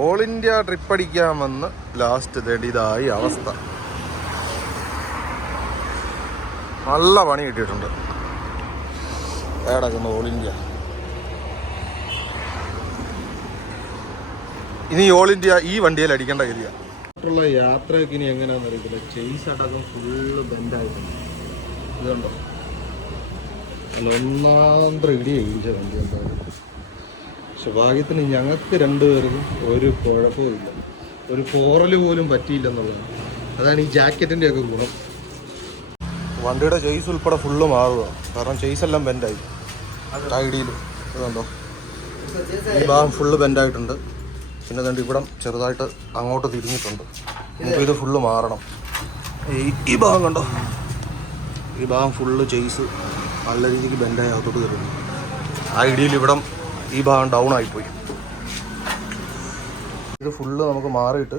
All India trip അടിക്കാമെന്ന് last ഇതായി അവസ്ഥ. നല്ല പണി കിട്ടിയിട്ടുണ്ട്. ഏടക്കുന്നു ഓൾ ഇന്ത്യ ഇനി ഓൾ ഇന്ത്യ ഈ വണ്ടിയിൽ അടിക്കേണ്ട ഗതിയ. മറ്റുള്ള യാത്രയൊക്കെ ഇനി എങ്ങനെയാണെന്ന് അറിയത്തില്ല. ചെയ്സ് അടക്കം ഫുള്ള് ബെൻഡായിട്ടുണ്ട് ഇതുണ്ടോ? അല്ല ഒന്നാന്തര ഇടിയ വണ്ടി എന്തായാലും. പക്ഷെ ഭാഗ്യത്തിന് ഞങ്ങൾക്ക് രണ്ടുപേർക്കും ഒരു കുഴപ്പമില്ല ഒരു പോറൽ പോലും പറ്റിയില്ലെന്നുള്ളതാണ് അതാണ് ഈ ജാക്കറ്റിന്റെ ഒക്കെ ഗുണം. വണ്ടിയുടെ ചെയ്സ് ഉൾപ്പെടെ ഫുള്ള് മാറുക കാരണം ചെയ്സ് എല്ലാം ബെൻഡായി ഐഡിയിൽ ഇതുണ്ടോ ഈ ഭാഗം ഫുള്ള് ബെൻഡായിട്ടുണ്ട് പിന്നെ കണ്ട് ഇവിടം ചെറുതായിട്ട് അങ്ങോട്ട് തിരിഞ്ഞിട്ടുണ്ട്. നമുക്ക് ഇത് ഫുള്ള് മാറണം. ഈ ഭാഗം കണ്ടോ? ഈ ഭാഗം ഫുള്ള് ചെയ്സ് നല്ല രീതിക്ക് ബെൻഡായി അകത്തോട്ട് കയറുന്നു ഐഡിയിൽ ഇവിടം ഈ ഭാഗം ഡൗൺ ആയിപ്പോയി. ഇത് ഫുള്ള് നമുക്ക് മാറിയിട്ട്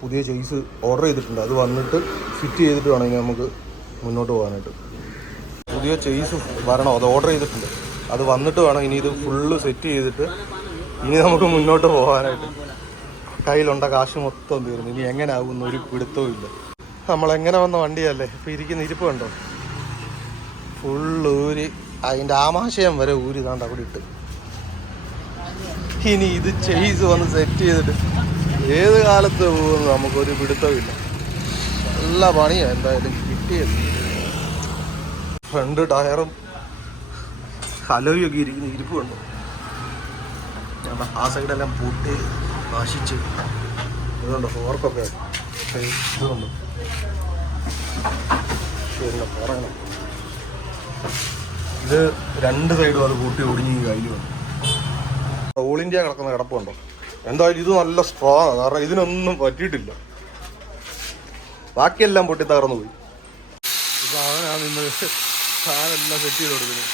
പുതിയ ചെയ്സ് ഓർഡർ ചെയ്തിട്ടുണ്ട്. അത് വന്നിട്ട് ഫിറ്റ് ചെയ്തിട്ട് വേണമെങ്കിൽ നമുക്ക് മുന്നോട്ട് പോകാനായിട്ട്. പുതിയ ചെയ്സ് വരണം. അത് ഓർഡർ ചെയ്തിട്ടുണ്ട്. അത് വന്നിട്ട് വേണം ഇനി ഇത് ഫുള്ള് സെറ്റ് ചെയ്തിട്ട് ഇനി നമുക്ക് മുന്നോട്ട് പോകാനായിട്ട്. കയ്യിലുണ്ട കാശ് മൊത്തം തീർന്നു ഇനി എങ്ങനെ ആകുന്ന ഒരു പിടുത്തവും ഇല്ല. നമ്മളെങ്ങനെ വന്ന വണ്ടിയല്ലേ? ഇപ്പം ഇരിക്കുന്ന ഇരിപ്പ് കണ്ടോ? ഫുള്ള് ഊരി അതിന്റെ ആമാശയം വരെ ഊരി താണ്ട് അവിടെ ഇട്ട്. ഇനി ഇത് ചെയ്സ് വന്ന് സെറ്റ് ചെയ്തിട്ട് ഏത് കാലത്ത് പോകുന്നു നമുക്കൊരു പിടുത്തമില്ല. നല്ല പണിയാണ് എന്തായാലും കിട്ടിയത്. ഫ്രണ്ട് ടയറും ഹലോയൊക്കെ ഇരിക്കുന്ന ഇരിപ്പ് കണ്ടു. ആ സൈഡെല്ലാം പൂട്ടി നശിച്ച്. ഇതുണ്ട് ഫോർക്കൊക്കെ ഇതുണ്ട്. പിന്നെ പറയണം ഇത് രണ്ട് സൈഡും അത് കൂട്ടി ഒടിഞ്ഞ് കഴിഞ്ഞു. വന്നു ഓൾ ഇന്ത്യ കിടക്കുന്ന കിടപ്പുണ്ടോ? എന്തായാലും ഇത് നല്ല സ്ട്രോങ് ആണ് കാരണം ഇതിനൊന്നും പറ്റിയിട്ടില്ല. ബാക്കിയെല്ലാം പൊട്ടി തകർന്നു പോയി. ഇപ്പൊ അവനാ നിന്ന് സാധനം സെറ്റ് ചെയ്ത് കൊടുക്കുന്നത്.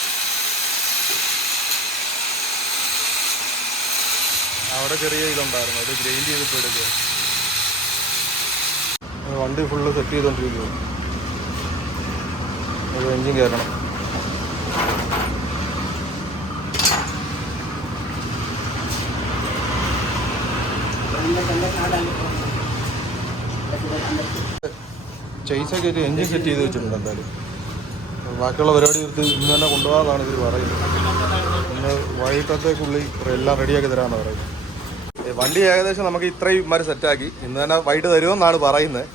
അവിടെ ചെറിയ ഇതുണ്ടായിരുന്നു. അത് ഗ്രൈൻഡ് ചെയ്തിട്ട് എടുക്കുക. വണ്ടി ഫുള്ള് സെറ്റ് ചെയ്തോണ്ടിരിക്കുന്നു. എഞ്ചിൻ കയറണം ചെയ്സൊക്കെ ഒരു എഞ്ചിൻ സെറ്റ് ചെയ്ത് വെച്ചിട്ടുണ്ട് എന്തായാലും. ബാക്കിയുള്ള പരിപാടി എടുത്ത് ഇന്ന് തന്നെ കൊണ്ടുപോകാമെന്നാണ് ഇവർ പറയുന്നത്. ഇന്ന് വൈകിട്ടത്തേക്കുള്ളിൽ എല്ലാം റെഡിയാക്കി തരാമെന്നാണ് പറയുന്നത്. വണ്ടി ഏകദേശം നമുക്ക് ഇത്രയും ഇമാര് സെറ്റാക്കി. ഇന്ന് തന്നെ വൈകിട്ട് തരുമെന്നാണ് പറയുന്നത്.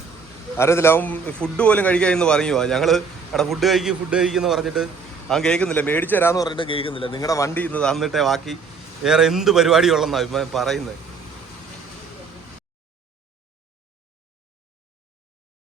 അറിയത്തില്ല അവൻ ഫുഡ് പോലും കഴിക്കുക എന്ന് പറയുക ഞങ്ങൾ എടാ ഫുഡ് കഴിക്കും ഫുഡ് കഴിക്കുമെന്ന് പറഞ്ഞിട്ട് അവൻ കേൾക്കുന്നില്ല. മേടിച്ചു തരാമെന്ന് പറഞ്ഞിട്ട് കേൾക്കുന്നില്ല. നിങ്ങളുടെ വണ്ടി ഇന്ന് തന്നിട്ടേ ബാക്കി വേറെ എന്ത് ഇവൻ പറയുന്നത്.